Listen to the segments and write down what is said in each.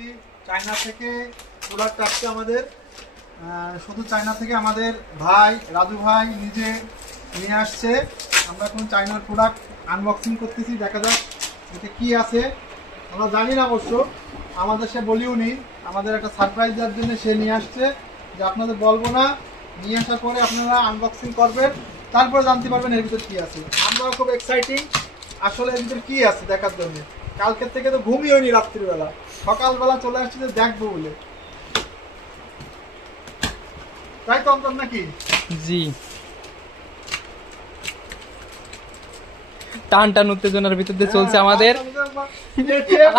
আসছি চায়না থেকে প্রোডাক্ট আসছে আমাদের, শুধু চায়না থেকে আমাদের ভাই রাজু ভাই নিজে নিয়ে আসছে। আমরা এখন চায়নার প্রোডাক্ট আনবক্সিং করতেছি, দেখা যাক এটা কি আছে। আমরা জানি না অবশ্য, আমাদের সে বলিও নি, আমাদের একটা সারপ্রাইজ দেওয়ার জন্য সে নিয়ে আসছে, যে আপনাদের বলবো না, নিয়ে আসার পরে আপনারা আনবক্সিং করবেন, তারপরে জানতে পারবেন এর ভিতর কী আছে। আমরাও খুব এক্সাইটিং আসলে এর ভিতর কী আছে দেখার জন্য। কালকের থেকে তো ঘুমই হয়নি রাত্রিবেলা, সকালবেলা চলে আসছি যে দেখবো বলে, তাই তো অন্তর নাকি? জি, টান টান উত্তেজনার ভিতর দিয়ে চলছে আমাদের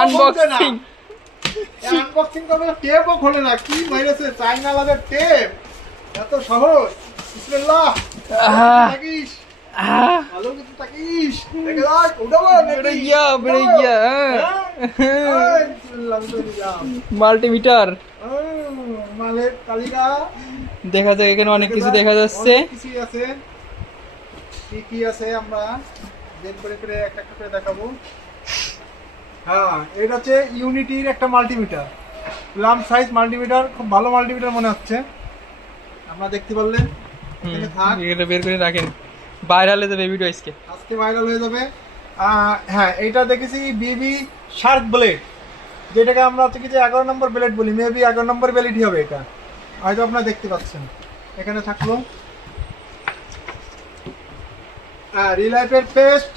আনবক্সিং। আনবক্সিং করবে, টেপও খোলে না, কি মেরেছে চাইনা লাগার টেপ, এত সহজ। বিসমিল্লাহ, তাকিস ভালো কিছু তাকিস, দেখে দেখ উঠাবো বেড়ে গিয়া মাল্টিমিটার মালের তালিকা দেখা যায়, এখানে অনেক কিছু দেখা যাচ্ছে। কিছু আছে, কি কি আছে আমরা বের করে করে একটা একটা করে দেখাবো। হ্যাঁ, এটা হচ্ছে ইউনিটির একটা মাল্টিমিটার, প্লাম সাইজ মাল্টিমিটার, খুব ভালো মাল্টিমিটার মনে হচ্ছে। আমরা দেখতে পারলেন, এখানে থাক, এটা বের করে রাখেন, ভাইরাল হয়ে যাবে ভিডিও আজকে ভাইরাল হয়ে যাবে। হ্যাঁ, এইটা দেখেছি বিবি শার্ক ব্লেড, যেটাকে আমরা হচ্ছে কি যে 11 নম্বর ব্লেড বলি, মেবি 11 নম্বর ব্লেডই হবে এটা, হয়তো আপনারা দেখতে পাচ্ছেন। এখানে থাকলো রিলাইফের পেস্ট,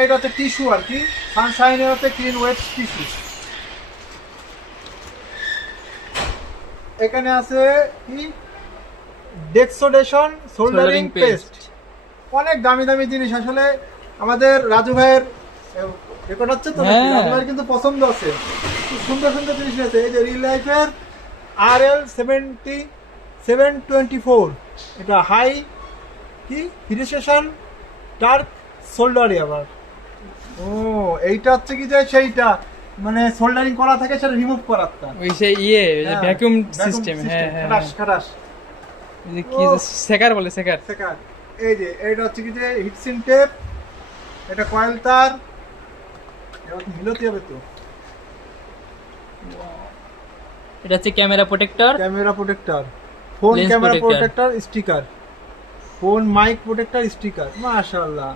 এটা হচ্ছে টিস্যু আর কি, সানশাইনের হচ্ছে ক্লিন ওয়েট টিস্যু। এখানে আছে কি ডেক্সোডেশন সোল্ডারিং পেস্ট, অনেক দামি দামি জিনিস। আসলে আমাদের রাজু ভাইয়ের রেকর্ড হচ্ছে তো, রাজু ভাইয়ের কিন্তু পছন্দ আছে, খুব সুন্দর সুন্দর জিনিস আছে। এই যে রিলাইফের RL724, এটা হাই কি ফিরিসেশন ডার্ক সোল্ডারি আবার। ও, এইটা হচ্ছে কি যে সেইটা মানে সোল্ডারিং করা থাকে, সেটা রিমুভ করার তা ওই সেই ভ্যাকুয়াম সিস্টেম। হ্যাঁ হ্যাঁ, খাটাস কি সেকার বলে, সেকার। এই যে এইটা হচ্ছে কি যে হিটসিন টেপ, এটা কয়েল তার, এবার মিলাতে হবে তো। এটা হচ্ছে camera protector, phone camera protector sticker, phone mic protector sticker. মাশাআল্লাহ,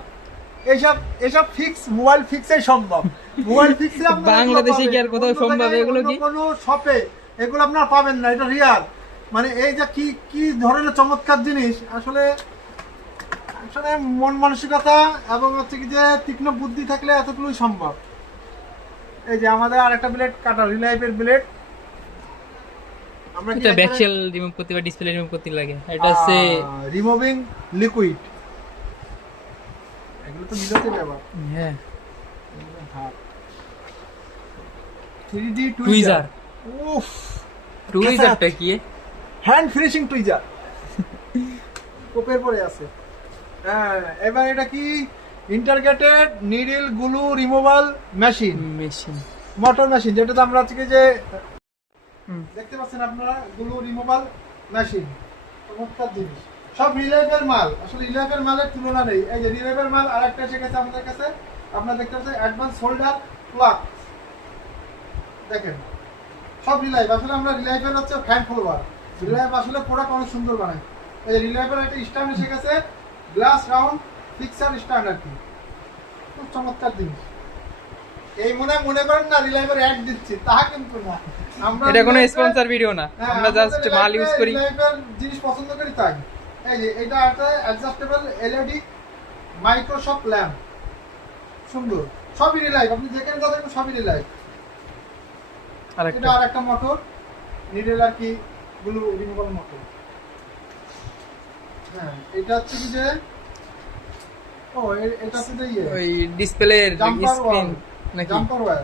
এসব ফিক্স মোবাইল ফিক্সেই সম্ভব। মোবাইল ফিক্সে বাংলাদেশে কি আর কোথাও সম্ভব? এগুলো কি কোনো শপে এগুলো আপনারা পাবেন না, এটা রিয়াল। মানে এই যে কি কি ধরনের চমৎকার জিনিস, আসলে আসলে মন মানসিকতা এবং হচ্ছে কি যে তীক্ষ্ণ বুদ্ধি থাকলে এতটুকুই সম্ভব। এই যে আমাদের আরেকটা ব্লেড কাটা, রিলাইফের ব্লেড। আমরা এটা ব্যাকশেল রিমুভ করতে বা ডিসপ্লে রিমুভ করতে লাগে। এটা হচ্ছে রিমুভিং লিকুইড, এগুলো তো মিলাতে ব্যবহার। হ্যাঁ, 3D টুইজার। উফ, টুইজারটা কি? হ্যান্ড ফিনিশিং টুইজার, কোপের পরে আছে। হ্যাঁ, এবার এটা কি integrated needle glue removal machine, motor machine, যেটাতে আমরা আজকে যে দেখতে পাচ্ছেন আপনারা, গ্লু রিমুভাল মেশিন, চমৎকার জিনিস। সব রিলাইফের মাল, আসলে রিলাইফের মালের তুলনা নেই। এই যে রিলাইফের মাল আরেকটা এসে গেছে আমাদের কাছে, আপনারা দেখতে পাচ্ছেন অ্যাডভান্স হোল্ডার প্লাগ, দেখেন সব রিলাইফ। আসলে আমরা রিলাইফের হচ্ছে ফ্যান ফলোয়ার, রিলাইফ আসলে প্রোডাক্ট অনেক সুন্দর বানায়। এই রিলাইফের একটা স্ট্যান্ড এসে গেছে, গ্লাস রাউন্ড ফিক্সার স্ট্যান্ড আর কি, খুব চমৎকার জিনিস। এই মনে করেন না রিলাইফের অ্যাড দিচ্ছি, তা কিন্তু না, আমরা এটা কোনো স্পন্সর ভিডিও না, আমরা জাস্ট মাল ইউজ করি, রিলাইফের জিনিস পছন্দ করি তাই। এই যে এটা একটা অ্যাডজাস্টেবল এলইডি মাইক্রোসফট ল্যাম্প, সুন্দর, সবই রিলাইফ, আপনি যেখানে যাবেন সবই রিলাইফ। এটা আরেকটা মোটর, নিডল আর কি গ্লু রিমুভাল মোটর। হ্যাঁ, এটা হচ্ছে কি যে এটা হচ্ছে যে ওই ডিসপ্লের স্ক্রিন নাকি জাম্পার ওয়্যার।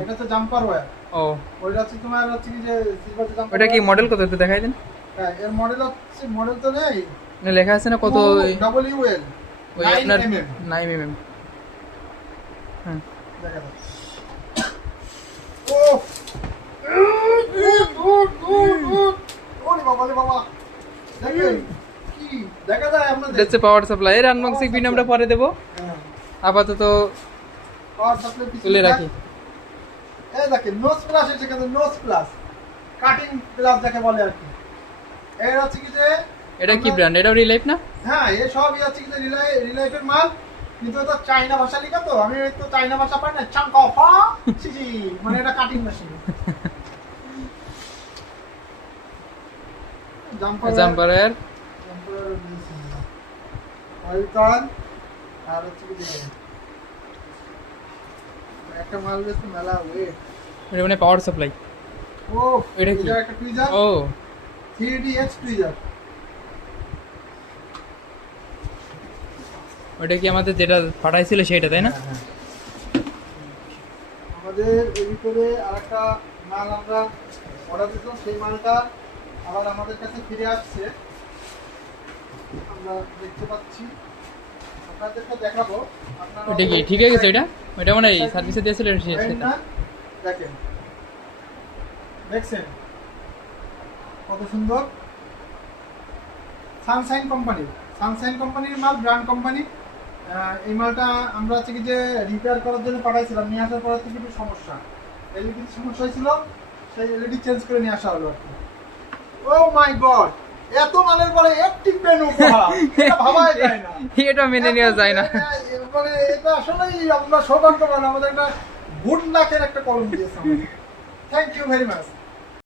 এটা হচ্ছে জাম্পার ওয়্যার। ওইটা হচ্ছে তোমার হচ্ছে কি যে সিলভার জাম্পার। ওটা কি মডেল কত একটু দেখাই দেন? হ্যাঁ, এর মডেল হচ্ছে, মডেল তো নেই, না লেখা আছে না কত? WL ওই আপনার 9mm। হ্যাঁ, দেখা যাচ্ছে। ওরে বাবা, দেখেন কি দেখা যায় আপনাদের। এটা হচ্ছে পাওয়ার সাপ্লাই। এর আনবক্সিং ভিডিও আমরা পরে দেব। আপাতত পাওয়ার সাপ্লাই পিছনে তুলে রাখি। এই দেখেন নোজ প্লাস, এসে কিন্তু নোজ প্লাস কাটিং প্লাস যাকে বলে আর কি। এর হচ্ছে কি যে এটা কি ব্র্যান্ড? এটাও রিলাইফ না? হ্যাঁ, এই সবই হচ্ছে কি যে রিলাইফের মাল, কিন্তু এটা চাইনা ভাষা লেখা তো, আমি তো চাইনা ভাষা পাই না। চাংকফা ছিজি মানে এটা কাটিং মেশিন। জাম্পারের ওয়েলকাম। আর হচ্ছে কি যে একটা মাল বেশি মেলা ওয়েট। এটা মানে পাওয়ার সাপ্লাই। ও এটা কি? এটা একটা টুইজার, ও 3DX টুইজার। ওটা কি আমাদের যেটা পাঠাইছিল সেটা, তাই না? হ্যাঁ। আমাদের এর ভিতরে আরেকটা মাল আমরা অর্ডার দিয়েছিলাম, সেই মালটা আবার আমাদের কাছে ফিরে আসছে, আমরা দেখতে পাচ্ছি, আপনাদেরকে দেখাবো। আপনারা ওটা কি ঠিক হয়ে গেছে? ওটা মানে সার্ভিসে দিয়েছিল সেটা। দেখেন, দেখছেন কত সুন্দর। সানশাইন কোম্পানির মাল, ব্র্যান্ড কোম্পানি। এই মালটা আমরা হচ্ছে কি যে রিপেয়ার করার জন্য পাঠাইছিলাম, নিয়ে আসার পর থেকে একটু সমস্যা, এলইডির সমস্যা হয়েছিল, সেই এলইডি চেঞ্জ করে নিয়ে আসা হলো আর কি। ও মাই গড, এত মালের পরে একটি পেন উপহার, এটা ভাবাই যায় না। এটা মেনে নেওয়া যায় না। মানে এটা আসলেই আমরা সৌভাগ্যবান, আমাদের একটা গুড লাকের একটা কলম দিয়েছে। Thank you very much.